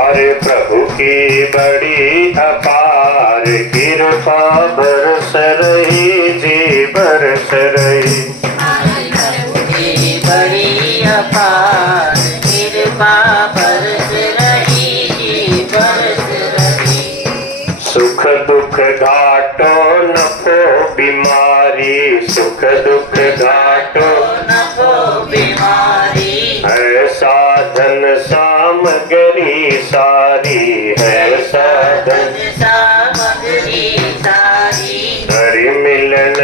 अरे प्रभु की बड़ी अपार कृपा बरस रही जी बरस रही। प्रभु की बड़ी अपार कृपा बरस रही जी बरस रही। सुख दुख घाटो नफो बीमारी, सुख दुख घाटो नफो बीमारी, है साधन सामग्री सारी, है साधन सामग्री सारी। हरि मिलन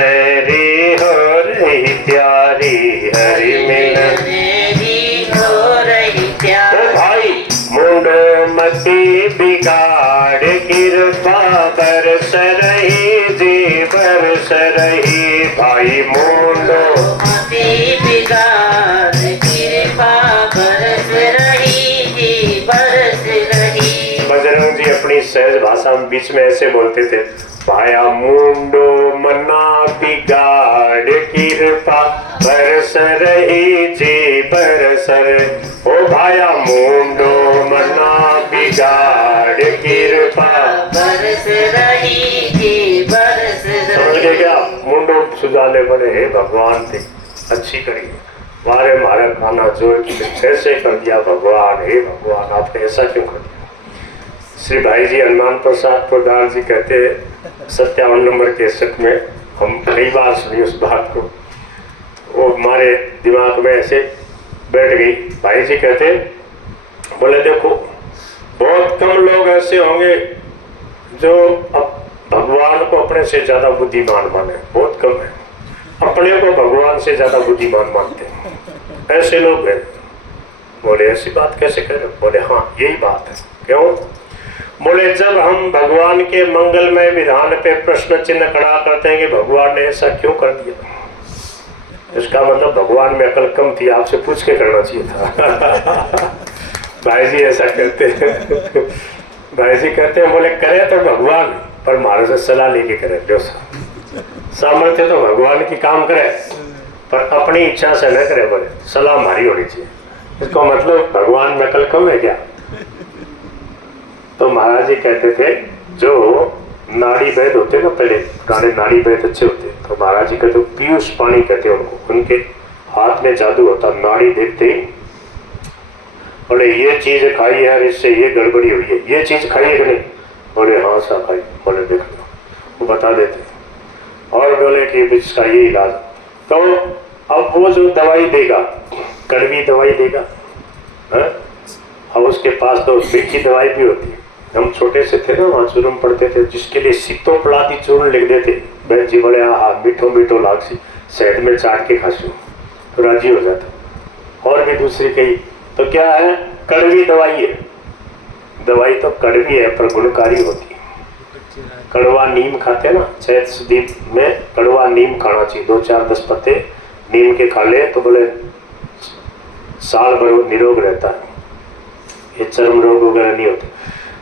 रे हो रही प्यारी, हरि मिलन मेरी हो रही प्यार। भाई मुंडो मती बिगाड़ कृपा बरस रही जी बरस रही। भाई मुंडो मती बिगाड़ कृपा बरस रही जी बरस रही। बजरंग जी अपनी सहज भाषा में बीच में ऐसे बोलते थे, भाया मुंडो मना बिगाड़ कृपा बरस रही जी बरस रही। ओ भाया मुंडो मना बिगाड़ कृपा बरस रही जी बरस समझ रही। गए क्या? मुंडो सुझाले बने, हे भगवान थे अच्छी करी मारे मारे खाना जो ऐसे कर दिया भगवान, हे भगवान आपने ऐसा क्यों कर दिया। श्री भाई जी हनुमान प्रसाद पोदार जी कहते 57 नंबर केसट में, हम कई बार सुनी उस बात को, वो हमारे दिमाग में ऐसे बैठ गई। भाई जी कहते बोले देखो बहुत कम लोग ऐसे होंगे जो अब भगवान को अपने से ज्यादा बुद्धिमान माने, बहुत कम है अपने को भगवान से ज्यादा बुद्धिमान मानते हैं, ऐसे लोग हैं। बोले ऐसी बात कैसे करें? बोले हाँ यही बात है। क्यों? बोले जब हम भगवान के मंगलमय विधान पे प्रश्न चिन्ह खड़ा करते हैं कि भगवान ने ऐसा क्यों कर दिया, इसका मतलब भगवान में अकल कम थी, आपसे पूछ के करना चाहिए था। भाई जी ऐसा कहते हैं। भाई जी कहते हैं बोले करे तो भगवान, पर हमारे से सलाह लेके करे। जो सामर्थ्य तो भगवान की काम करे पर अपनी इच्छा से न करे, बोले सलाह हमारी होनी चाहिए। इसका मतलब भगवान में अकल कम है क्या? तो महाराज जी कहते थे जो नाड़ी वैद होते ना, पहले पुराने नाड़ी वैद अच्छे होते, तो महाराज जी कहते पीयूष पानी कहते उनको, उनके हाथ में जादू होता, नाड़ी देखते ही बोले ये चीज खाई है इससे ये गड़बड़ी हुई है, ये चीज खाई है कि नहीं? बोले हाँ सा खाई। बोले देख लो, वो बता देते और बोले कि इसका ये इलाज। तो अब वो जो दवाई देगा, कड़वी दवाई देगा है? और उसके पास तो मीठी दवाई भी होती है। हम छोटे से थे ना, वहाँ चूरन पढ़ते थे, जिसके लिए सितो पलाती चूर्ण लिख देते, बहन जी बोले हाँ मीठो मीठो लाग शहद में चाट के खासू तो राजी हो जाता। और भी दूसरी कही तो क्या है, कड़वी दवाई है। दवाई तो कड़वी है पर गुणकारी होती है। कड़वा नीम खाते हैं ना, चैत सुदीप में कड़वा नीम खाना चाहिए, 2-4-10 पत्ते नीम के खा ले तो बोले साल भर निरोग रहता है, ये चर्म रोग वगैरह नहीं होते।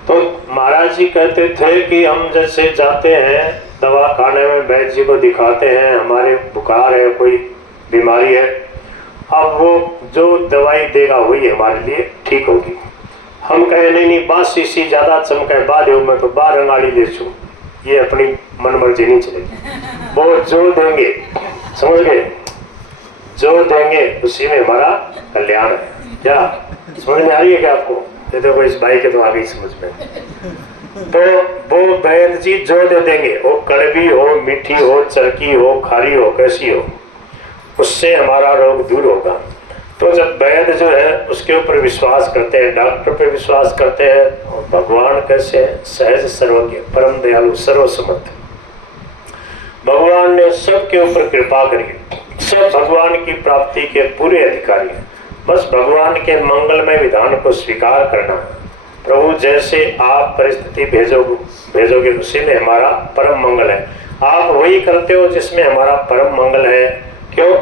तो महाराज जी कहते थे कि हम जैसे जाते हैं दवा खाने में, वैद्य जी को दिखाते हैं हमारे बुखार है कोई बीमारी है, अब वो जो दवाई देगा वही हमारे लिए ठीक होगी। हम कहे नहीं बस इसी ज़्यादा चमके बाद मैं तो बाहर रंगाली ले छू, ये अपनी मन मर्जी नहीं चलेगी। वो जो देंगे, समझ गए, जो देंगे उसी में हमारा कल्याण है। क्या समझ में आ रही है क्या आपको? ये देखो इस भाई के तो आ गई समझ में। तो वो बहन जी जो दे देंगे, वो कड़वी हो, मीठी हो, चरकी हो, खारी हो, कैसी हो, उससे हमारा रोग दूर होगा। तो जब वैद्य जो है उसके ऊपर विश्वास करते हैं, डॉक्टर पे विश्वास करते हैं, और भगवान कैसे है, सहज सर्वज्ञ परम दयालु सर्वसमर्थ, भगवान ने सबके ऊपर कृपा करी, सब भगवान की प्राप्ति के पूरे अधिकारी हैं। बस भगवान के मंगलमय विधान को स्वीकार करना है। प्रभु जैसे आप परिस्थिति भेजोगे उसी में हमारा परम मंगल है। आप वही करते हो जिसमें हमारा परम मंगल है। क्यों?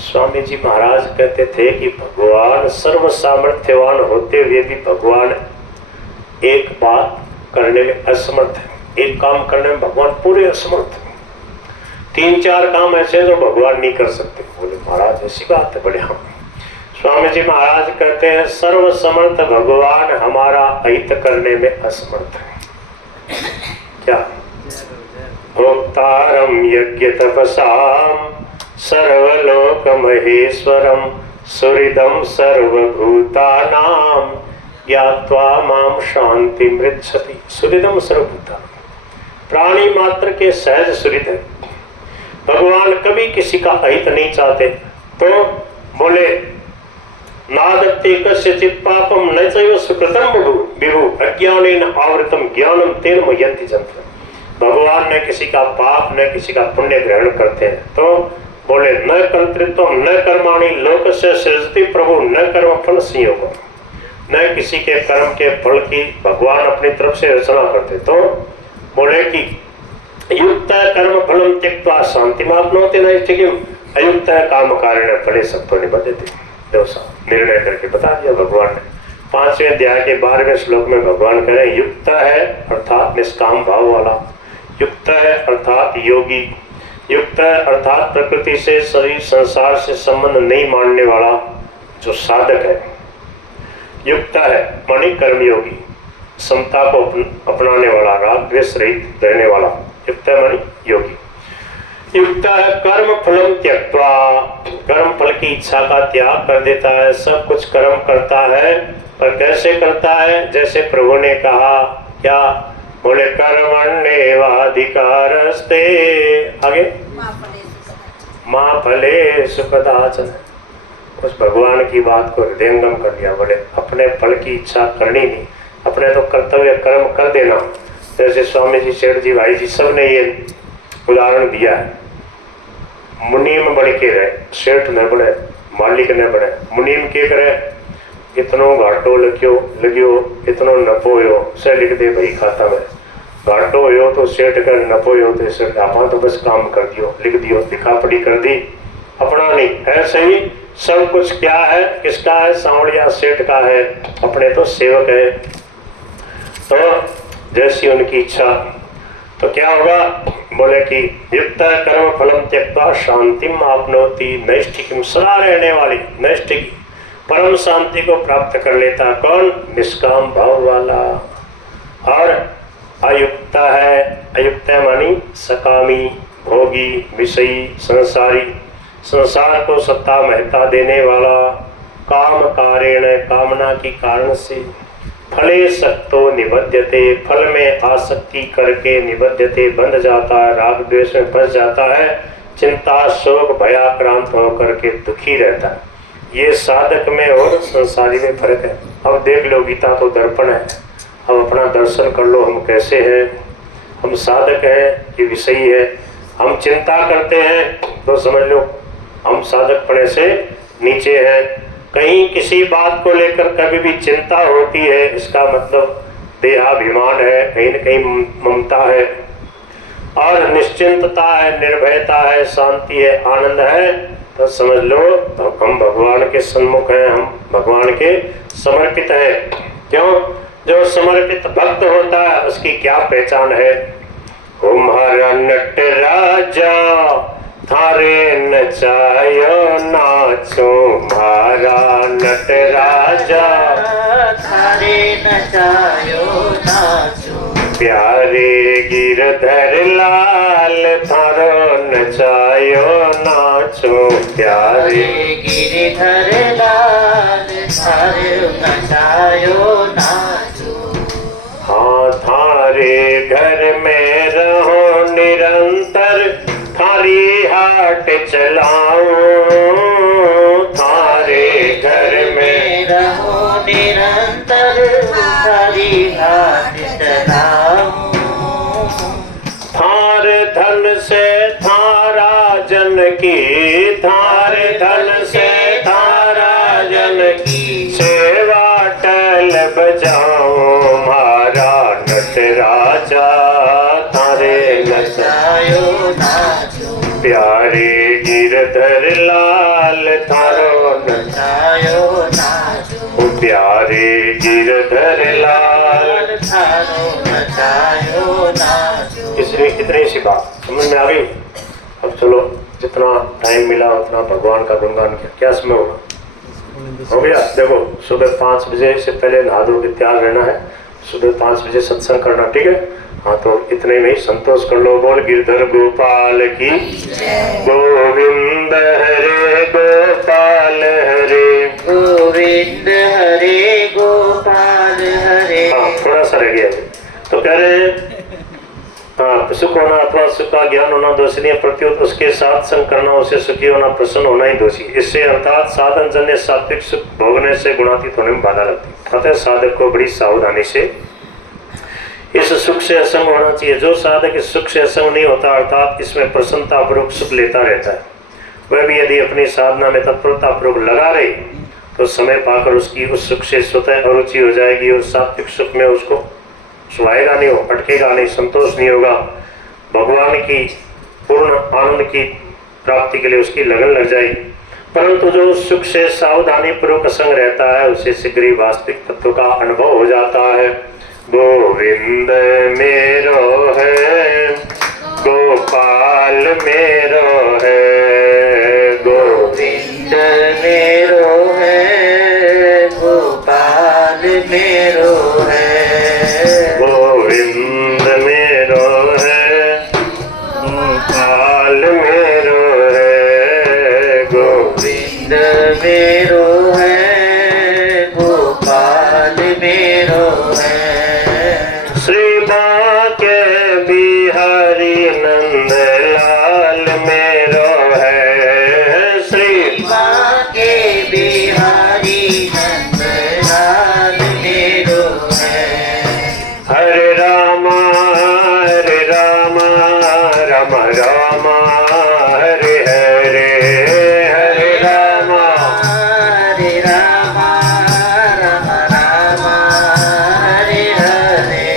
स्वामी जी महाराज कहते थे कि भगवान सर्व सामर्थ्यवान होते हुए भी भगवान एक बात करने में असमर्थ है, एक काम करने में भगवान पूरे असमर्थ है। 3-4 काम ऐसे हैं जो भगवान नहीं कर सकते। बोले महाराज ऐसी बात है? बोले हाँ। स्वामी जी महाराज कहते हैं सर्व समर्थ भगवान हमारा अहित करने में असमर्थ है। क्या? भोक्तारम यज्ञ तपसाम सर्वलोक महेश्वरम सुहृदम सर्वभूतानाम ज्ञात्वा माम शांति मृच्छति। सुहृदम सर्वभूता, प्राणी मात्र के सहज सुहृद है। भगवान कभी किसी का अहित नहीं चाहते। तो बोले नादत्ते कस्यचित् पापम न चैव सुकृतं विभु अज्ञानेन आवृतम ज्ञानम तेन मयन्ति जन्तु। भगवान न किसी का पाप न किसी का पुण्य ग्रहण करते हैं। तो बोले न कर्तृत्व न कर्माणि लोकस्य सृजति प्रभु न कर्म फल संयोग। न किसी के कर्म के फल की भगवान अपनी तरफ से रचना करते। तो बोले कि युक्त कर्म फलम त्यक्त्वा शांतिमाप्नोति नैष्ठिकीम् अयुक्त काम कारेण फले सत्त्व निबध्यते। निर्णय करके बता दिया भगवान ने। 5वें अध्याय के 12वें श्लोक में भगवान कह रहे हैं युक्त है अर्थात निष्काम भाव वाला, युक्त है अर्थात योगी, युक्त है अर्थात प्रकृति से शरीर संसार से संबंध नहीं मानने वाला जो साधक है, युक्त है मानी कर्मयोगी, समता को अपनाने वाला, राग द्वेष रहित रहने वाला, युक्त है मानी योगी। युक्त है कर्म फलम त्यक्त्वा, कर्म फल की इच्छा का त्याग कर देता है, सब कुछ कर्म करता है। पर कैसे करता है? जैसे प्रभु ने कहा, क्या बोले कर्मण्येवाधिकारस्ते, आगे माँ फले सुखदाचन। उस भगवान की बात को हृदयंगम कर दिया। बोले अपने फल की इच्छा करनी नहीं, अपने तो कर्तव्य कर्म कर देना। जैसे स्वामी जी, सेठ जी, भाई जी सब ने ये उदाहरण दिया है। मुनीम बन के रहे, सेठ न बने, मालिक न बने। मुनीम के करे इतनो घाटो लग्यो इतनो नफो हो से लिख दे भाई खाता में। घाटो हो तो सेठ कर, नफो हो तो सेठ। आपा तो बस काम कर दियो, लिख दियो, लिखा पढ़ी कर दी, अपना नहीं। ऐसे ही सब कुछ क्या है, किसका है? सांवड़िया सेठ का है, अपने तो सेवक है। तो जैसी उनकी इच्छा। तो क्या होगा? बोले कि युक्त कर्म फलम त्यक्त्वा शांतिम आपनोति नैष्ठिकीम, सदा रहने वाली नैष्ठिकी परम शांति को प्राप्त कर लेता। कौन? निष्काम भाव वाला। और अयुक्त है, अयुक्त है मानी सकामी, भोगी, विषयी, संसारी, संसार को सत्ता महत्ता देने वाला, काम कारेण, कामना की कारण से, फले सक्तो निबध्यते, फल में आसक्ति करके निबध्यते, बंध जाता है, राग द्वेष में फंस जाता है, चिंता शोक भयाक्रांत होकर के दुखी रहता है। ये साधक में और संसारी में फर्क है। अब देख लो, गीता तो दर्पण है। अब अपना दर्शन कर लो, हम कैसे हैं, हम साधक हैं कि विषयी है। हम चिंता करते हैं तो समझ लो हम साधक पने से नीचे हैं। कहीं किसी बात को लेकर कभी भी चिंता होती है, इसका मतलब देहाभिमान है, कहीं न कहीं ममता है। और निश्चिंतता है, निर्भयता है, शांति है, आनंद है, तो समझ लो तो हम भगवान के सन्मुख हैं, हम भगवान के समर्पित हैं। क्यों? जो समर्पित भक्त होता है उसकी क्या पहचान है? हमारा नट राजा थारे नचायो नाचो, मारा नट राजा थारे नचायो नाचो, प्यारे गिरधर लाल थारो नचायो नाचो, प्यारे गिरधर लाल थारो नचायो नाचो। हाँ, थारे घर में रहो निरंतर, थारी हाट चलाओ, थारे घर में रहो निरंतर, थारी हाट चलाओ। थार धन से थारा जन की, थार धन से थारा जन की, सेवा टल बजाओ, मारा नट राजा थारे नचायो नाचो, प्यारे गिरधर लाल थारो नचायो नाचो, प्यारे गिरधर लाल थारो नचायो नाचो। इसलिए इतनी सी बात समझ में आ गई। अब चलो, जितना टाइम मिला उतना भगवान का गुणगान किया। क्या समय होगा? हो गया। देखो सुबह 5 बजे से पहले नहा धो के तैयार रहना है, सुबह 5 बजे सत्संग करना, ठीक है। हाँ तो इतने में ही संतोष कर लो। बोल गिरधर गोपाल की, गोविंद हरे गोपाल हरे, गोविंद हरे गोपाल हरे। हाँ थोड़ा सा रह गया है। तो कह रहे हाँ, सुख होना अथवा सुख का ज्ञान होना दोषी नहीं, प्रत्युत उसके साथ संग करना, उसे सुखी होना प्रसन्न होना ही दोषी। इससे अर्थात साधन जन्य सात्विक सुख भोगने से गुणातीत होने में बाधा लगती। अतः साधक को बड़ी सावधानी से इस सुख से असंग होना चाहिए। जो साधक इस सुख से असंग नहीं होता अर्थात इसमें प्रसन्नतापूर्वक सुख लेता रहता है, वह भी यदि अपनी साधना में तत्परतापूर्वक लगा रहे तो समय पाकर उसकी उस सुख से स्वतः अरुचि हो जाएगी और सात्विक सुख में उसको सुहाएगा नहीं, हो अटकेगा नहीं, संतोष नहीं होगा। भगवान की पूर्ण आनंद की प्राप्ति के लिए उसकी लगन लग जाएगी। परंतु जो सुख से सावधानी पूर्वक असंग रहता है उसे शीघ्र ही वास्तविक तत्व का अनुभव हो जाता है। गोविंद मेरो है, गोपाल मेरो है, गोविंद मेरो है, गोपाल मेरो है, गोविंद मेरो है, गोपाल मेरो है, गोविंद मेरो है, गोपाल मेरो है। श्री बांके बिहारी नंद लाल मेरो है, श्री बांके बिहारी नंद लाल मेरो है। हरे रामा राम राम हरे हरे, हरे रामा हरे राम राम राम हरे हरे।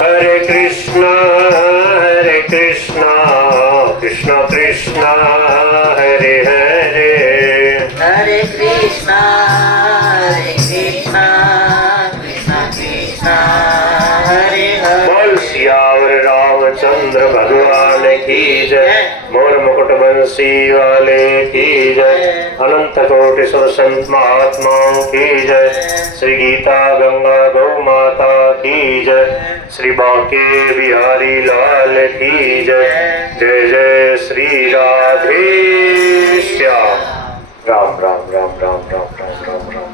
हरे कृष्णा कृष्ण कृष्ण हरे हरे, हरे कृष्णा कृष्ण कृष्ण हरे हरे। बोल सियावर रामचंद्र भगवान की जय, मोर मुकुट बंसी वाले की जय, अनंत कोटि सुर संत महात्माओं की जय, श्री गीता गंगा गौ माता की जय, श्री बांके बिहारी लाल की जय। जय जय श्री राधे श्याम। राम राम राम राम राम राम राम राम।